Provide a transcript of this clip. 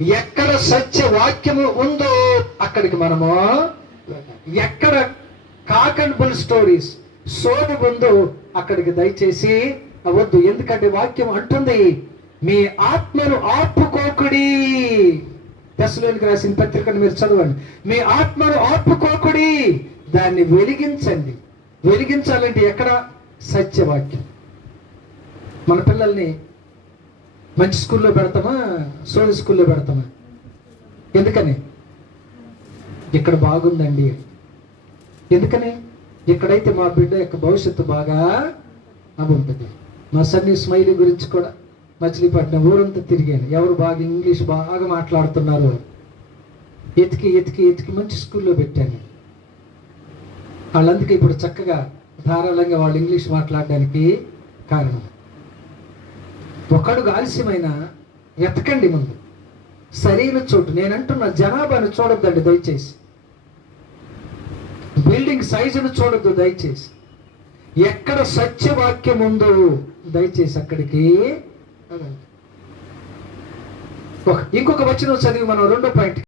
ఎక్కడ సత్య వాక్యము ఉందో అక్కడికి మనము, ఎక్కడ కాక్ అండ్ బుల్ స్టోరీస్ సోది ఉందో అక్కడికి దయచేసి అవద్దు. ఎందుకంటే వాక్యం అంటుంది, మీ ఆత్మను ఆపుకోకుడి. దశలోనికి రాసిన పత్రికను మీరు చదవండి. మీ ఆత్మను ఆపుకోకుడి, దాన్ని వెలిగించండి. వెలిగించాలంటే ఎక్కడ? సత్యవాక్యం. మన పిల్లల్ని మంచి స్కూల్లో పెడతామా, సోది స్కూల్లో పెడతామా? ఎందుకని? ఇక్కడ బాగుందండి. ఎందుకని? ఇక్కడైతే మా బిడ్డ యొక్క భవిష్యత్తు బాగా ఉంటుంది. మా సన్నీ స్మైలీ గురించి కూడా మచిలీపట్నం ఊరంతా తిరిగాను. ఎవరు బాగా ఇంగ్లీష్ బాగా మాట్లాడుతున్నారు ఎతికి ఎతికి ఎతికి మంచి స్కూల్లో పెట్టాను. వాళ్ళందుకే ఇప్పుడు చక్కగా ధారాళంగా వాళ్ళు ఇంగ్లీష్ మాట్లాడడానికి కారణం. ఒకడుగు ఆలస్యమైన వెతకండి ముందు సరైన చోటు. నేనంటున్న జనాభాను చూడొద్దండి దయచేసి, బిల్డింగ్ సైజును చూడొద్దు దయచేసి. ఎక్కడ సత్యవాక్యం ఉందో దయచేసి అక్కడికి. ఇంకొక వచనం చదివి మనం 2వ పాయింట్